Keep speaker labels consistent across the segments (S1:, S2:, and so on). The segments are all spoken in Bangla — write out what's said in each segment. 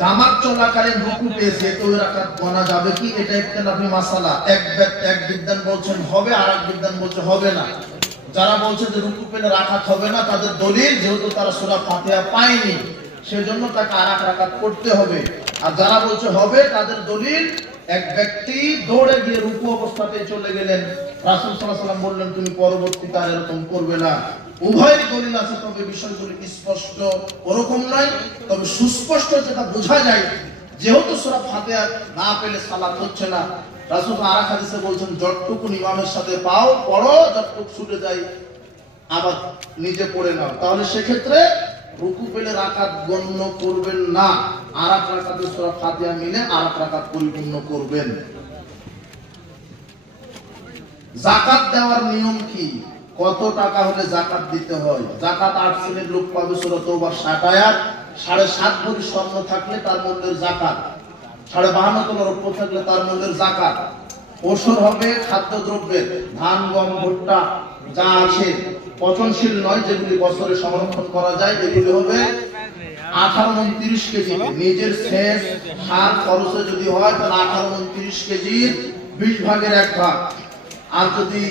S1: জামাত চলাকালীন রুকু পেয়েছে তো রাকাত গণা যাবে কি? এটা একটা আপনি মাসালা। এক এক বিদ্যান বলছেন, হবে, আর এক বিদ্যান বলছে, হবে না। যারা বলছে যে রুকু পেলে রাখাত হবে না, তাদের দলিল যেহেতু তারা সূরা ফাতিহা পায়নি, সেজন্য তাকে আর এক রাকাত করতে হবে। আর যারা বলছে হবে, তাদের দলিল, এক ব্যক্তি দৌড়ে গিয়ে রুকু অবস্থাতে চলে গেলেন। রাসূল আলাইহি সাল্লাম বললেন, তুমি পরবর্তীতে আর এরকম করবে না। উভয় দলিল আছে, তবে বিষয়গুলি স্পষ্ট? ওরকম নয়, তবে সুস্পষ্ট যেটা বোঝা যায়, যেহেতু সূরা ফাতিহা না পেলে সালাত হচ্ছে না। রাসূল হাদিসে বলছেন, যতটুকু ইমামের সাথে পাও, পড়ো, যতটুকু ছুটে আবার নিজে পড়ে নাও। তাহলে সেক্ষেত্রে রুকু পেলে গণ্য করবেন না। আর এক সূরা মিলে আর এক পরিপূর্ণ করবেন। জাকাত দেওয়ার নিয়ম কি? কত টাকা হলে জাকাত দিতে হয়? জাকাত আট শ্রেণির লোক পাবে সূরা তওবা 60 আয়াত। সাড়ে সাত ভরি স্বর্ণ থাকলে তার মূল্যের জাকাত। সাড়ে বাহান্ন তোলার উপর থাকলে তার মূল্যের জাকাত। ওসর হবে খাদ্য দ্রব্যের ধান, গম, ভুট্টা যা আছে। পচনশীল নয় যেগুলি বছরে সংরক্ষণ করা যায়, এগুলি হবে আঠারো মন তিরিশ কেজি। নিজের শেষ সার খরচে যদি হয়, তাহলে আঠারো মন তিরিশ কেজির বিশ ভাগের এক ভাগ। আর যদি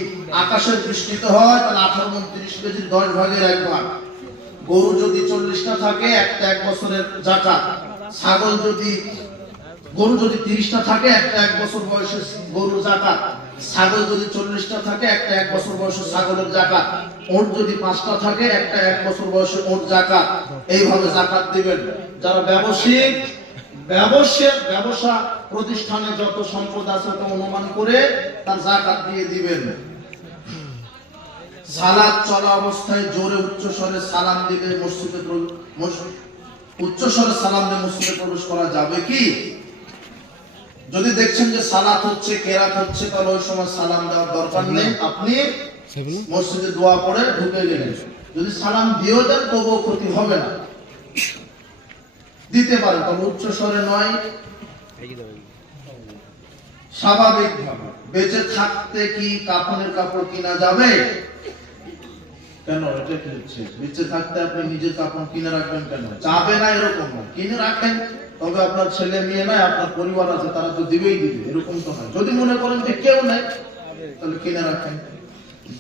S1: আকাশের বৃষ্টিতে হয়, তাহলে আঠারো কেজির দশ ভাগের এক ভাগ। গরু যদি চল্লিশটা থাকে, একটা এক বছরের ছাগল যদি, গরু যদি তিরিশটা থাকে, একটা এক বছর গরুর জাকাত ছাগল যদি চল্লিশটা থাকে, একটা এক বছর বয়সের ছাগলের জাকাত ওট যদি পাঁচটা থাকে, একটা এক বছর বয়সের ওট জাকাত এইভাবে জাকাত দিবেন। যারা ব্যবসায়িক ব্যবসার ব্যবসা প্রতিষ্ঠানে যত সম্পদ আছে তা অনুমান করে তার জাকাত দিয়ে দিবেন। সালাদ চলা অবস্থায় জোরে উচ্চ স্বরে সালাম দিলে মসজিদে প্র- মস- উচ্চ স্বরে সালাম দিয়ে মসজিদে প্রবেশ করা যাবে কি? যদি দেখছেন যে সালাত হচ্ছে কেরাত হচ্ছে তাহলে ওই সময় সালাম দেওয়ার দরকার নেই। আপনি মসজিদে দোয়া পড়ে ঢুকে গেলেন। যদি সালাম দিয়েও দেন তবুও ক্ষতি হবে না। দিতে পারেন তবে উচ্চ স্বরে নয়। স্বাভাবিক বেঁচে থাকতে কি কাফনের কাপড় কিনা যাবে? কেন, এটা কি হচ্ছে? বেঁচে থাকতে আপনি নিজের কাপড় কিনে রাখবেন কেন? যাবে না এরকম না কিনে রাখেন, তবে আপনার ছেলে মেয়ে নাই, আপনার পরিবার আছে, তারা তো দিবেই দিবে, এরকম তো নয়। যদি মনে করেন যে কেউ নাই, তাহলে কিনে রাখেন।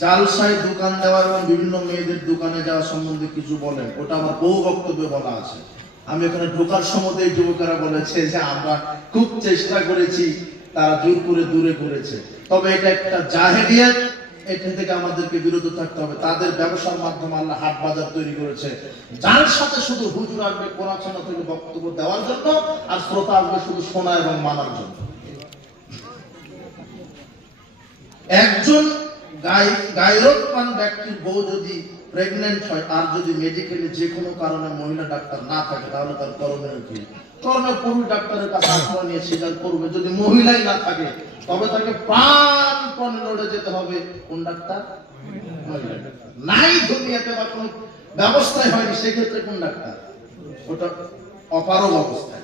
S1: জালসায় দোকান দেওয়া এবং বিভিন্ন মেয়েদের দোকানে যাওয়া সম্বন্ধে কিছু বলেন, ওটা আমার বহু বক্তব্যে বলা আছে। আমি এখানে ঢোকার সময় এই যুবকেরা বলেছে যে আমরা খুব চেষ্টা করেছি, তারা জোর করে দূরে করেছে। তবে এটা একটা জাহেলিয়াত এটা থেকে আমাদেরকে বিরত থাকতে হবে। তাদের ব্যবসার মাধ্যমে আল্লাহ হাট বাজার তৈরি করেছে। যার সাথে শুধু হুজুর আসবে, কোরআনা থেকে বক্তব্য দেওয়ার জন্য, আর শ্রোতা আসবে শুধু শোনা এবং মানার জন্য। একজন গাই গায়রোৎপান ব্যক্তির বউ যদি প্রেগনেন্ট হয়, আর যদি মেডিকেলে যে কোনো কারণে মহিলা ডাক্তার না থাকে, তাহলে তার করণীয় কি? করণীয় পুরুষ ডাক্তারের কাছে আশ্রয় নিয়ে স্বীকার করবে যদি মহিলাই না থাকে, তবে তাকে প্রাণপণে লড়ে যেতে হবে। কোন ডাক্তার। নাই দুনিয়াতে বা কোনো ব্যবস্থায় হয়নি, সেক্ষেত্রে কোন ডাক্তার? ওটা অপারগ অবস্থায়।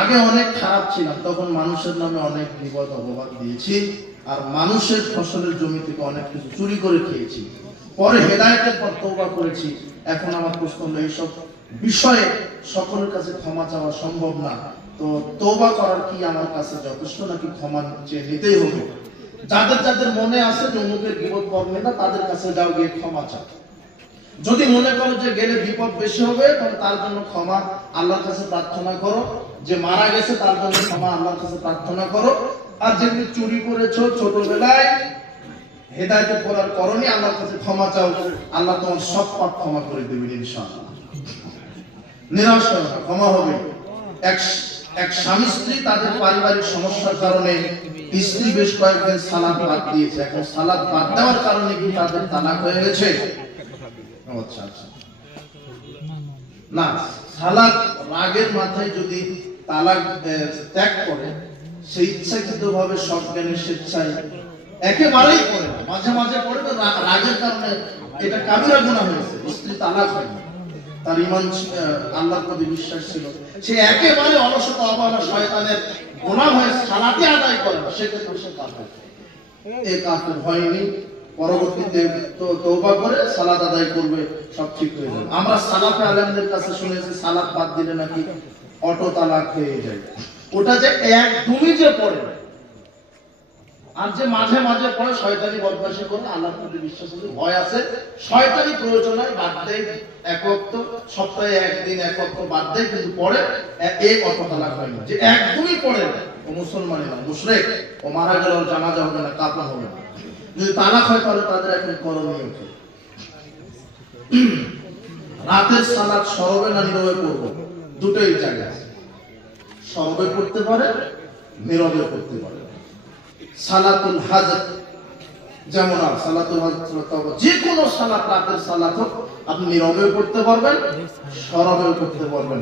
S1: আগে অনেক খারাপ ছিলাম, তখন মানুষের নামে অনেক বিপদ, অপবাদ দিয়েছি, আর মানুষের ফসলের জমি থেকে অনেক কিছু চুরি করে খেয়েছি। পরে হেদায়তের পর তৌবা করেছি। এখন আমার প্রশ্ন হলো, এইসব বিষয়ে সকলের কাছে ক্ষমা চাওয়া সম্ভব না। তো তৌবা করার কি আমার কাছে যথেষ্ট, নাকি ক্ষমা চেয়ে নিতেই হবে? যাদের যাদের মনে আছে যে অমুকের বিপদ করবে না, তাদের কাছে যাও গিয়ে ক্ষমা চাও। যদি মনে করো যে গেলে বিপদ বেশি হবে, তাহলে তার জন্য ক্ষমা আল্লাহর কাছে প্রার্থনা করো। যে মারা গেছে, তার জন্য ক্ষমা আল্লাহর কাছে প্রার্থনা করো। আর যেমনি চুরি করেছ ছোটবেলায় হেদায়তে পড়ার করণে আল্লাহর কাছে ক্ষমা চাও, আল্লাহ তোমার সব পাপ ক্ষমা করে দেবেন ইনশাআল্লাহ। নিরাশ ক্ষমা হবে। এক এক স্বামী স্ত্রী তাদের পারিবারিক সমস্যার কারণে স্ত্রী বেশ কয়েকদিন সালাদ বাদ দিয়েছে। এখন সালাদ বাদ দেওয়ার কারণে কি তাদের তালাক হয়ে গেছে? আচ্ছা আচ্ছা। না, সালাদ রাগের মাথায় যদি তালাক ত্যাগ করে, সেই ইচ্ছাকৃত ভাবে সজ্ঞানের স্বেচ্ছায় একেবারেই করে না। মাঝে মাঝে করে তো রাগের কারণে এটা কাবিরা গুণা হয়েছে। স্ত্রী তালাক তার ইমান আল্লাহর প্রতি বিশ্বাস ছিল। সে একেবারে অলসতা, অবহেলা, শয়তানের গোলাম হয়ে সালাতে আদায় করে না। সে কাফের। এই কাফের হয়নি। পরবর্তীতে তো তওবা করে সালাত আদায় করবে, সব ঠিক হয়ে যাবে। আমরা সালাফে আলেমদের কাছে শুনেছি, সালাত বাদ দিলে নাকি অটো তালাক হয়ে যায়। ওটা যে একদমই যে পড়ে আর যে মাঝে মাঝে পড়ে, শয়তানি বদমাশি করে আল্লাহর প্রতি বিশ্বাস আছে ভয় আছে। শয়তানি প্রয়োজন বাদ দেয় একক তো সপ্তাহে একদিন একক তো বাদ দেয়, কিন্তু এ- এই তালাক হয় না। যে একদমই পড়ে ও মুসলমানই না, মুশরেক, ও মারা গেল জানাজা হবে না কাপড় হবে না। যদি তালাক হয়, তাহলে তাদের এখন করণীয় কি? রাতের সালাদ সরবে না, নীরবে করব দুটোই জায়গা সরবে করতে পারে, নীরবে করতে পারে। সালাতুল হাজত যেমন সালাতুল হাজত যে কোনো সালাত, রাতের সালাত আপনি নীরবেও পড়তে পারবেন, সরবেও পড়তে পারবেন।